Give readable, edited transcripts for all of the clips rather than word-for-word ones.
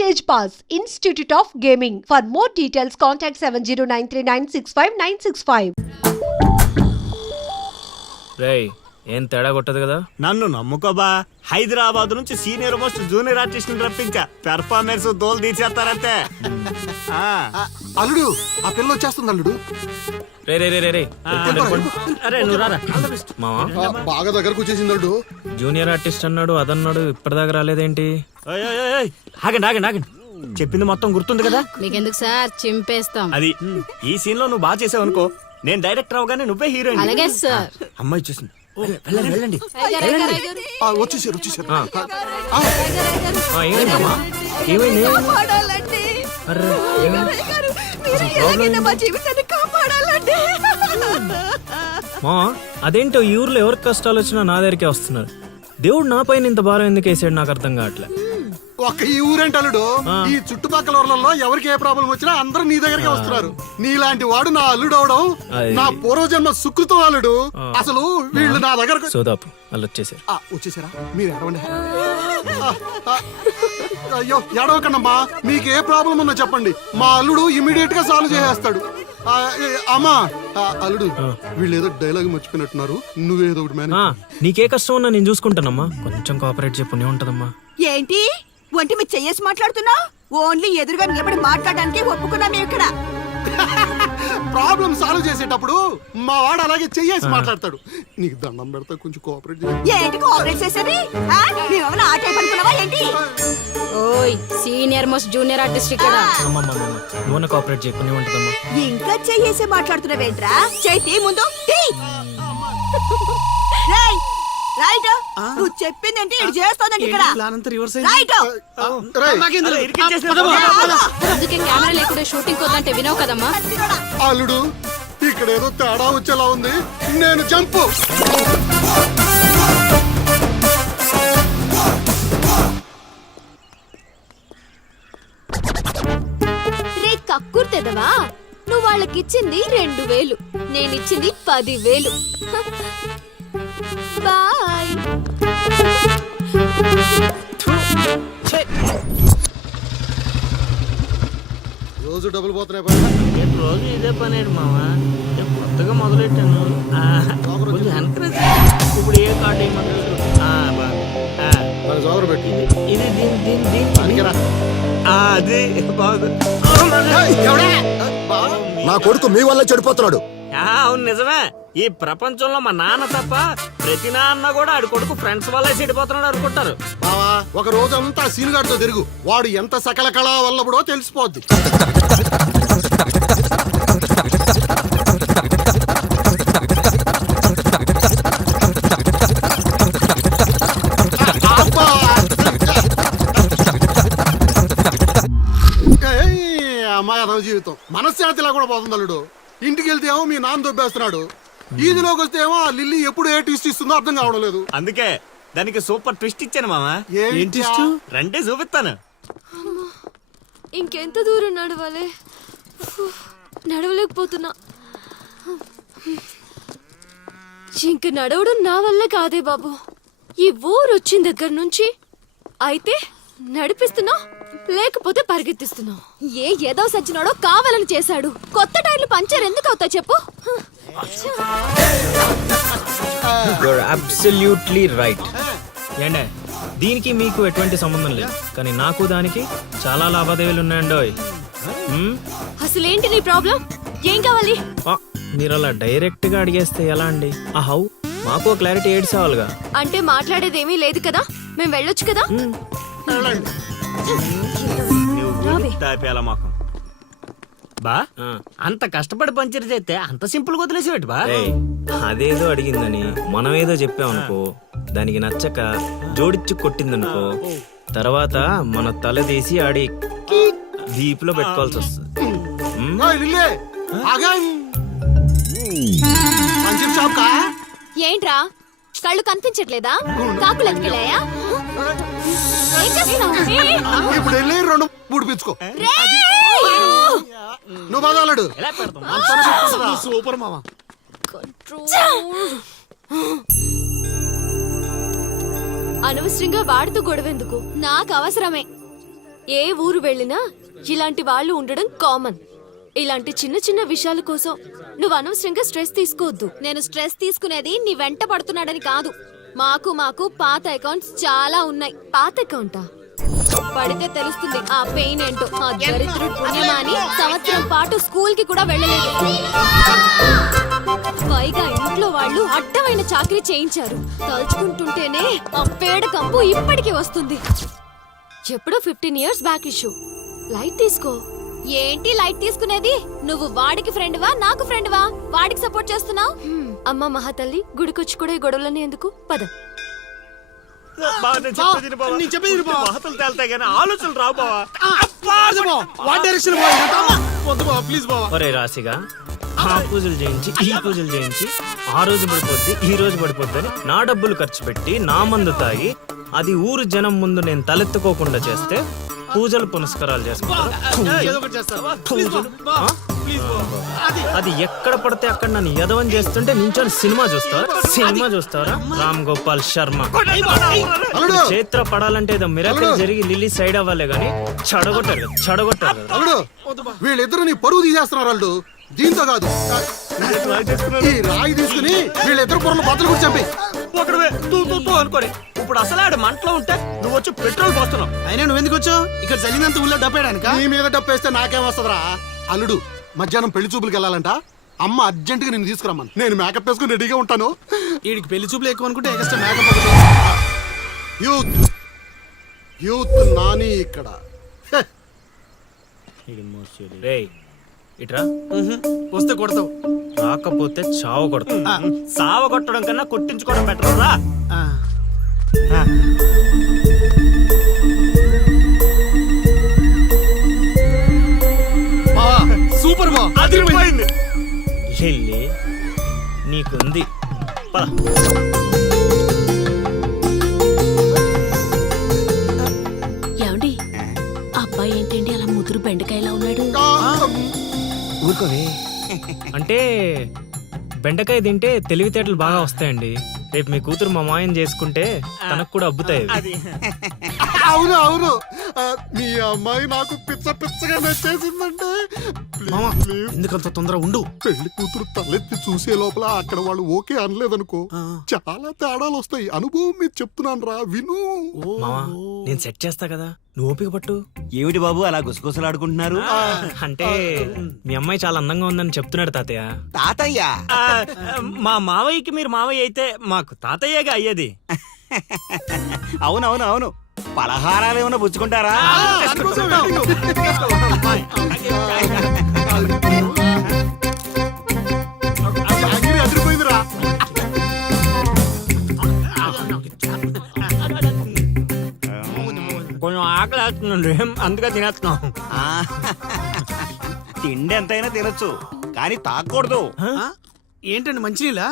Stage Pass, Institute of Gaming. For more details, contact 7093965965965. రేయ్ ఏం తేడా కొట్టదు కదా. నన్ను నమ్ముకోబా, హైదరాబాద్ నుంచి సీనియర్ మోస్ట్ జూనియర్ ఆర్టిస్ట్ రప్పించా, పెర్ఫార్మెన్స్ దోలు తీర్చేస్తారంతే. అల్లుడు ఆ పిల్ల వచ్చేస్తుంది అల్లుడు. రే రే రే రే రే అరే నువ్వు రారా. మావా బాగా దగ్గరకు వచ్చేసింది అల్లుడు. జూనియర్ ఆర్టిస్ట్ అన్నాడు అదన్నాడు, ఇప్పటిదాకా రాలేదేంటి? ఓయ్ ఓయ్ ఓయ్ ఓయ్, ఆగండి ఆగండి ఆగండి, చెప్పింది మొత్తం గుర్తుంది కదా. మీకెందుకు సార్, చింపేస్తాం. అది ఈ సీన్ లో నువ్వు బాగా చేసావు అనుకో, నేను డైరెక్టర్ అవగానే నువ్వే హీరోయిన్. అలాగే సార్. అమ్మాయి చూసింది, వెళ్ళండి వెళ్ళండి. వచ్చేసారు వచ్చేసారు. ఏమైందమ్మా? ఏమైంది? అర్రే, మా అదేంటో ఈ ఊర్లో ఎవరికి కష్టాలు వచ్చినా నా దగ్గరికే వస్తున్నారు. దేవుడు నా పైన ఇంత భారం ఎందుకు వేసాడు నాకు అర్థం కావట్లే. ఒక్క ఈ ఊరేంటి అల్లుడు, ఈ చుట్టుపక్కల ఊర్లలో ఎవరికి ఏ ప్రాబ్లం వచ్చినా అందరూ నీ దగ్గరికి వస్తున్నారు. నీలాంటి వాడు నా అల్లుడు అవడం నా పూర్వజన్మ సుకృతం అల్లుడు. అసలు వీళ్ళు నా దగ్గర సోదాపు వాళ్ళు వచ్చేసారు. వచ్చేసారా? మీరు ఎడవండి. అయ్యో ఎడవకండమ్మా, మీకు ఏ ప్రాబ్లం ఉన్నా చెప్పండి, మా అల్లుడు ఇమీడియట్ గా సాల్వ్ చేసేస్తాడు. అమ్మా అల్లుడు, వీళ్ళు ఏదో డైలాగ్ మర్చిపోయినట్టున్నారు, నువ్వేదో ఒకటి మేనేజ్. నీకే కష్టం ఉన్నా నేను చూసుకుంటానమ్మా, కొంచెం కోఆపరేట్ చెప్పునే ఉంటదమ్మా. ఏంటి ఒంటి మీద చెయ్యేసి మాట్లాడుతున్నావు? ఓన్లీ ఎదురుగా నిలబడి మాట్లాడడానికి ఒప్పుకున్నాం ఇక్కడ. ప్రాబ్లం సాల్వ్ చేసేటప్పుడు మా వాడు అలాగే చెయ్యేసి మాట్లాడతాడు. నీకు దండం పెడతా, కొంచెం కోఆపరేట్ చేయి. ఏంటి కోఆపరేట్ చేసేది? మేమేమైనా ఆట అనుకున్నావా ఏంటి? ఓయ్ సీనియర్ మోస్ట్ జూనియర్ ఆర్టిస్ట్ ఇక్కడ. నువ్వు కోఆపరేట్ చెప్పునే ఉంటదమ్మా. ఇంకా చెయ్యేసి మాట్లాడుతున్నావేంట్రా? చేతి ముందు రేయ్, రైట్. నువ్వు చెప్పిందంటే ఇది చేస్తానండి ఇక్కడ. రైట్. అందుకే కెమెరా లేకుండా షూటింగ్ వద్దంటే వినవు కదమ్మా. అల్లుడు, ఇక్కడ ఏదో తేడా వచ్చేలా ఉంది, నేను జంపు. రే కక్కుర్తెదవా, నువ్వు వాళ్ళకిచ్చింది 2000, నేనిచ్చింది 10,000. బాయ్. రోజు డబ్బులు పోతున్నాయి. రోజు ఇదే పని మావా, కొత్తగా మొదలెట్టాను. ఇప్పుడు ఏ కార్డు పెట్టి ఇది అది బాగుంది. నా కొడుకు మీ వల్ల చెడిపోతున్నాడు. అవును నిజమే, ఈ ప్రపంచంలో మా నాన్న తప్ప ప్రతి నాన్న కూడా ఆడి కొడుకు ఫ్రెండ్స్ వల్లే చెడిపోతున్నాడు అనుకుంటారు. బావా, ఒక రోజంతా సీనుగాడితో తిరుగు, వాడు ఎంత సకల కళా వల్లబడో తెలిసిపోద్ది. అమ్మాయి జీవితం మనశ్శాంతిలా కూడా పోతుంది అల్లుడు. ఇంటికి వెళ్తే ఏమో మీ నాన్న దొబ్బేస్తున్నాడు, ఈదిలోకి వస్తే ఏమో ఆ లిల్లీ ఎప్పుడు ఏ ట్విస్ట్ ఇస్తుందో అర్థం కావడం లేదు. అందుకే దానికి సూపర్ ట్విస్ట్ ఇచ్చాను మామా. రండి చూపిస్తాను. ఇంకెంత దూరం నడవాలి? నడవలేకపోతున్నా. ఇంక నడవడం నా వల్ల కాదే బాబు. ఈ ఊరు వచ్చిన దగ్గర నుంచి అయితే నడిపిస్తున్నా, లేకపోతే పరిగెత్తిస్తున్నా. ఏదో సచ్చినాడో కావాలని చేశాడు. కొత్త టైర్లు పంచర్ ఎందుకు అవుతా చెప్పు. You're absolutely right. ఏండే, దీనికి మీకు ఎటువంటి సంబంధం లేదు, కానీ నాకు దానికి చాలా లావాదేవీలు ఉన్నాయండోయ్. అసలేంటి నీ ప్రాబ్లం? ఏం కావాలి? మీరు అలా డైరెక్ట్ గా అడిగేస్తే ఎలా అండి? హౌ మాకు క్లారిటీ ఏడ్చావాలిగా. అంటే మాట్లాడేదేమీ లేదు కదా, మేము వెళ్ళొచ్చు కదా. బా అంత కష్టపడి పంచర్ చేస్తే అంత సింపుల్ గా వదిలేసేవాటి బా. అదేదో అడిగిందని మనం ఏదో చెప్పామనుకో, దానికి నచ్చక జోడిచ్చి కొట్టిందనుకో, తర్వాత మన తల తీసి ఆడి దీపులో పెట్టుకోవాల్సి వస్తుంది. ఏంట్రా కళ్ళు కనిపించట్లేదా? కాకులు ఎత్తుకెళ్ళాయా? ఇప్పుడు వెళ్ళి 2-3 పిచ్చుకో. నువ్వు బాగాడు సూపర్ మామా. అనవసరంగా వాడితో గొడవెందుకు? నాకు అవసరమే. ఏ ఊరు వెళ్ళినా ఇలాంటి వాళ్ళు ఉండడం కామన్. ఇలాంటి చిన్న చిన్న విషయాల కోసం నువ్వు అనవసరంగా స్ట్రెస్ తీసుకోవద్దు. నేను స్ట్రెస్ తీసుకునేది నీ వెంట పడుతున్నాడని కాదు. మాకు పాత అకౌంట్స్ చాలా ఉన్నాయి. పాత అకౌంటా? పడితే తెలుస్తుంది ఆ పెయిన్ ఏంటో. ఆ దరిద్రుడు పుణ్యమా అని సంవత్సరం పాటు స్కూల్ కి కూడా వెళ్ళలేదు. పైగా ఇంట్లో వాళ్ళు అడ్డమైన చాకరీ చేయించారు. తలుచుకుంటుంటేనే ఆ పేడ కంపు ఇప్పటికీ వస్తుంది. ఎప్పుడో 15 years బ్యాక్ ఇష్యూ. లైట్ తీసుకో. ఏంటి లైట్ తీసుకునేది? నువ్వు వాడికి ఫ్రెండ్వా నాకు ఫ్రెండ్వా? వాడికి సపోర్ట్ చేస్తున్నావు? అమ్మ మహాతల్లి, గుడికొచ్చి కూడా ఈ గొడవలన్నీ ఎందుకు? పద. బావ, నేను చెప్పేది విను బావ. వార్తలు తేలుతాయి కానీ ఆలోచనలు రావు బావా. ఒరే రాశిగా ఆ పూజలు చేయించి ఈ పూజలు చేయించి ఆ రోజు పడిపోద్ది ఈ రోజు పడిపోద్ది అని నా డబ్బులు ఖర్చు పెట్టి నా మందు తాగి అది ఊరు జనం ముందు నేను తలెత్తుకోకుండా చేస్తే పూజలు పునస్కారాలు చేసుకుంటారు. పూజలు? ఆ? అది ఎక్కడ పడితే అక్కడ నన్ను యదవం చేస్తుంటే నించొని సినిమా చూస్తారా? రామ్ గోపాల్ శర్మ. చైత్ర పడాలంటే ఏదో మిరాకిల్ జరిగి లిల్లీ సైడ్ అవ్వాలే గానీ చెడగొట్టారు కదా. అల్లుడు వీళ్ళిద్దరు నీ పరువు తీసేస్తున్నారు. అల్లుడు దీంతో కాదు, ఈ రాయి తీసుకుని వీళ్ళిద్దరు పొరలు బద్దలు కూడా చంపి ఒకడువే తూ అనుకోని ఇప్పుడు అసలు ఆడు మంటలో ఉంటే నువ్వు వచ్చి పెట్రోల్ పోస్తున్నావు. అయినా నువ్వు ఎందుకు వచ్చావు ఇక్కడ? చలినంత ఊళ్ళో డబ్బేయడానిక? నీ మీద డప్పేస్తే నాకేం వస్తుందిరా? అల్లుడు మధ్యాహ్నం పెళ్లి చూపులకు వెళ్ళాలంట. అమ్మ అర్జెంట్ గా నేను తీసుకురమ్మను. నేను మేకప్ వేసుకుని రెడీగా ఉంటాను. వీడికి పెళ్లి చూపులు ఎక్కువ అనుకుంటే ఎక్స్ట్రా మేకప్. యూత్ నాని ఇక్కడ. రేయ్ ఇట్రా. వస్తే కొడతావు. రాకపోతే చావు కొడతా. సావ కొట్టడం కన్నా కొట్టించుకోవడం బెటర్ రా. సూపర్ బా, అదిరిపోయింది. లిల్లీ నీకుంది. పద. ఏమండి, అబ్బాయి ఏంటండి అలా ముదురు బెండకాయలా ఉన్నాడు? ఊరుకోవే. అంటే బెండకాయ తింటే తెలివితేటలు బాగా వస్తాయండి. రేపు మీ కూతురు మా మాయం చేసుకుంటే తనకు కూడా అబ్బుతాయి. అది అవును అవును, మీ అమ్మాయి నాకు పిచ్చగా నచ్చేసిందంటే. మామా ఎందుకంత తొందర ఉండు. పెళ్లి కూతురు తలెత్తి చూసే లోపల అక్కడ వాళ్ళు ఓకే అనలేదనుకో చాలా తేడాలు వస్తాయి. అనుభవం మీరు చెప్తున్నాను రా, విను. మావా నేను సెట్ చేస్తా కదా, నువ్వు ఓపిక పట్టు. ఏమిటి బాబు అలా గుసగుసలాడుకుంటున్నారు? అంటే మీ అమ్మాయి చాలా అందంగా ఉందని చెప్తున్నాడు తాతయ్య. తాతయ్య ఆ, మా మావయ్యకి మీరు మావయ్య అయితే మాకు తాతయ్యగా అయ్యేది. అవునవును అవును. పలహారాలు ఏమైనా పుచ్చుకుంటారా? అదిరిపోయిందిరా. కొంచెం ఆకలి వేస్తుందండి, అందుకే తినేస్తున్నాం. ఆ, తిండి ఎంతైనా తినొచ్చు కానీ తాకూడదు. ఏంటండి మంచినీళ్ళ?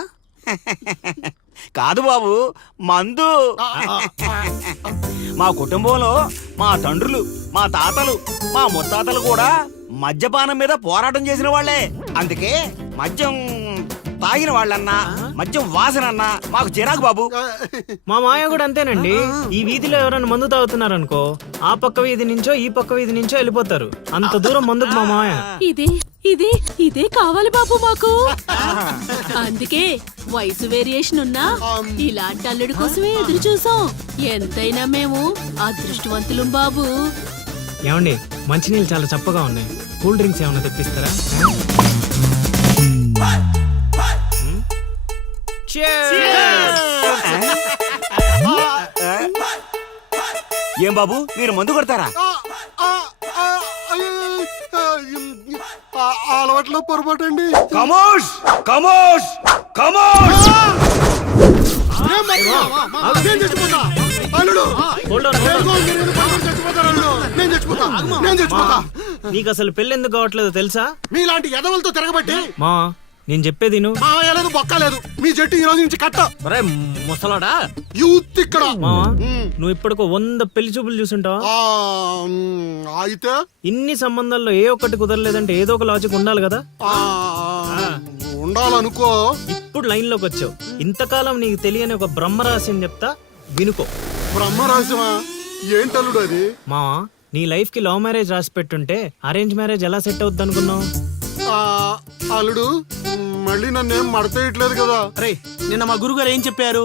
కాదు బాబు, మందు. మా కుటుంబంలో మా తండ్రులు, మా తాతలు, మా ముత్తాతలు కూడా మద్యపానం మీద పోరాటం చేసిన వాళ్లే. అందుకే మద్యం తాగిన వాళ్ళన్నా మద్యం వాసనన్నా మాకు చిరాకు బాబు. మా మాయ కూడా అంతేనండి. ఈ వీధిలో ఎవరైనా మందు తాగుతున్నారనుకో ఆ పక్క వీధి నుంచో ఈ పక్క వీధి నుంచో వెళ్ళిపోతారు. అంత దూరం మందుకు మా మాయ. ఇదే కావాలి బాబు మాకు. అందుకే వయసు వేరియేషన్ ఉన్నా ఇలాంటి అల్లుడి కోసమే ఎదురు చూసాం. ఎంతైనా మేము అదృష్టవంతులం బాబు. ఏమండి మంచినీళ్ళు చాలా చప్పగా ఉన్నాయి, కూల్ డ్రింక్స్ ఏమైనా తెప్పిస్తారా? ఏం బాబు మీరు మందు కొడతారా? అలవాట్లో పొరపాటు అండి. కమోష్ కమోష్ కమోష్. నేను చచ్చిపోతా అల్లుడు. నేను చచ్చిపోతా. నీకు అసలు పెళ్లి ఎందుకు కావట్లేదో తెలుసా? మీలాంటి ఎదవలతో తిరగబట్టి మా నేను చెప్పేది నువ్వు. లేదు బొక్కలేదు. మీ జట్టు ఈ రోజు నుంచి కట్ట. ఒరే ముసలాడా, యూత్ ఇక్కడ. మావా నువ్వు ఇప్పటికో 100 పెళ్లి చూపులు చూసుంటావా? అయితే ఇన్ని సంబంధాల్లో ఏ ఒక్కటి కుదరలేదంటే ఏదో ఒక లాజిక్ ఉండాలి కదా. ఉండాలనుకో. ఇప్పుడు లైన్ లోకి వచ్చావు. ఇంతకాలం నీకు తెలియని ఒక బ్రహ్మరహస్యం చెప్తా, వినుకో. బ్రహ్మరహస్యమా? ఏంటల్లుడు అది? మావా నీ లైఫ్ కి లవ్ మ్యారేజ్ రాసి పెట్టుంటే అరేంజ్ మ్యారేజ్ ఎలా సెట్ అవుద్ది అనుకున్నావు? ఆ, అల్లుడు మళ్ళీ నన్నేం మడతేయట్లేదు కదా. రే నిన్న మా గురుగారు ఏం చెప్పారు?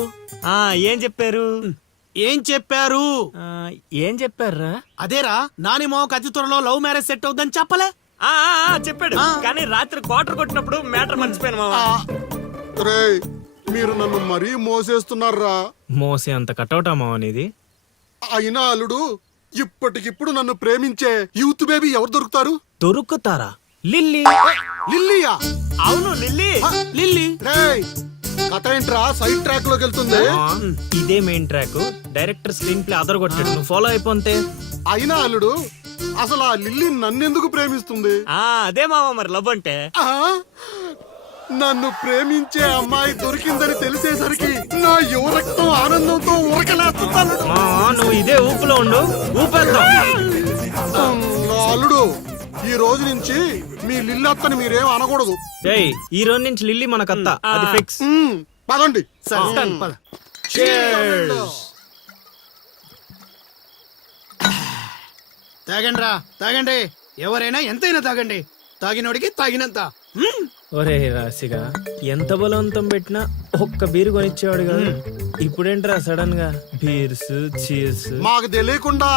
ఆ ఏం చెప్పారు? ఏం చెప్పారు? ఆ, ఏం చెప్పారా? అదేరా నాని మావకు అతి త్వరలో లవ్ మ్యారేజ్ సెట్ అవుద్దని చెప్పలే? చెప్పాడు, కానీ రాత్రి క్వార్టర్ కొట్టినప్పుడు మ్యాటర్ మర్చిపోయాను మావా. రేయ్ మీరు నన్ను మరీ మోసేస్తున్నారా. మోసే అంత కటౌటా మావ నీది? అయినా అల్లుడు ఇప్పటికిప్పుడు నన్ను ప్రేమించే యూత్ బేబీ ఎవరు దొరుకుతారు? దొరుకుతారా? లిల్లీ. లిల్లీయా? అవును లిల్లీ. లిల్లీ రేయ్ కథ ఏంట్రా సైడ్ ట్రాక్ లోకి వెళ్తుంది. ఆ, ఇదే main track. Director screenplay అదరగొట్టాడు, నువ్వు ఫాలో అయిపోతే. అయినా అల్లుడు అసలు ఆ లిల్లీ నన్నెందుకు ప్రేమిస్తుంది? అదే మావా మరి లవ్ అంటే. ఆ? నన్ను ప్రేమించే అమ్మాయి దొరికిందని తెలిసేసరికి నా యువ రక్తం ఆనందంతో ఉరకలేస్తున్నాను. నువ్వు ఇదే ఊపులో ఉండు, ఊపేద్దాం. అల్లుడు ఈ రోజు నుంచి మీ లిల్లత్తని మీరేం అనకూడదు. ఏయ్, ఈ రోజు నుంచి లిల్లీ మన కత్త, అది ఫిక్స్. పదండి. సరే పద. తాగండి రా, తాగండి. ఎవరైనా ఎంతైనా తాగండి. తాగినోడికి తాగినంత. ఒరే రాశిగా, ఎంత బలవంతం పెట్టినా ఒక్క బీరు కొనిచ్చేవాడు కదా, ఇప్పుడేంట్రా సడన్ గా బీర్స్ చీర్స్? మాకు తెలియకుండా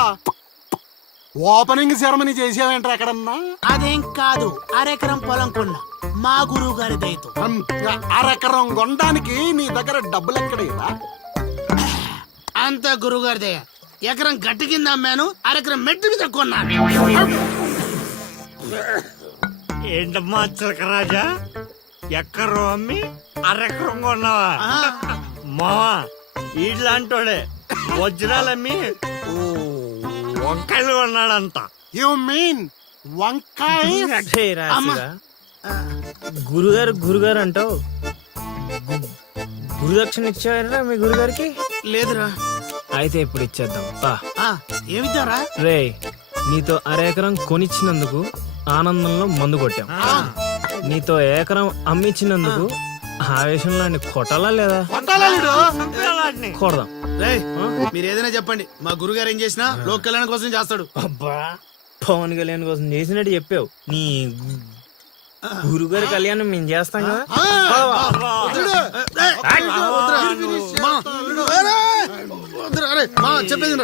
ఓపెనింగ్ సెరమనీ చేసేవేంటారు ఎక్కడన్నా? అదేం కాదు, అరెకరం పొలం కొన్నా మా గురువు గారి దయతో. అరెకరం కొనడానికి నీ దగ్గర డబ్బులు ఎక్కడేదా? అంత గురువు గారి దయ. ఎకరం గట్టి కింద అమ్మాను, అరెకరం మెట్టు మీద కొన్నాను. ఏంటమ్మా చిలకరాజా, ఎక్కరు అమ్మి అరెకరం కొన్నావా? మావా ఇట్లాంటోడే వజ్రాలమ్మి వంకాయలు కొన్నాడంట. యు మీన్ వంకాయ? హే రాశిగా, గురుగారు అంటావు, గురుదక్షిణ ఇచ్చారా మీ గురుగారికి? లేదురా. అయితే ఇప్పుడు ఇచ్చేద్దాం పా. ఏమిద్దారా? రే, నీతో అరెకరం కొనిచ్చినందుకు ఆనందంలో మందు కొట్టాం, నీతో ఏకరం అమ్మిచ్చినందుకు ఆవేశంలో కొట్టాలా లేదా? కొడదాం. రేయ్, మీరు ఏదైనా చెప్పండి, మా గురుగారు ఏం చేసినా లోక్ కళ్యాణం కోసం చేస్తాడు. అబ్బా, పవన్ కళ్యాణ్ కోసం చేసినట్టు చెప్పావు. నీ గురుగారి కళ్యాణం మేము చేస్తాం కదా. చెప్పేది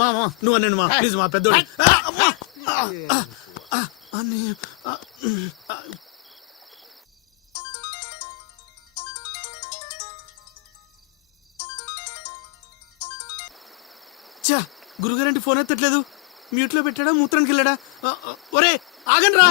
మా నువ్వు అన్నాను మా ప్లీజ్ మా పెద్దోడు. గురుగారంటే ఫోన్ ఎత్తట్లేదు. మ్యూట్ లో పెట్టాడా, మూత్రానికి వెళ్ళాడా? ఒరే ఆగండి రా.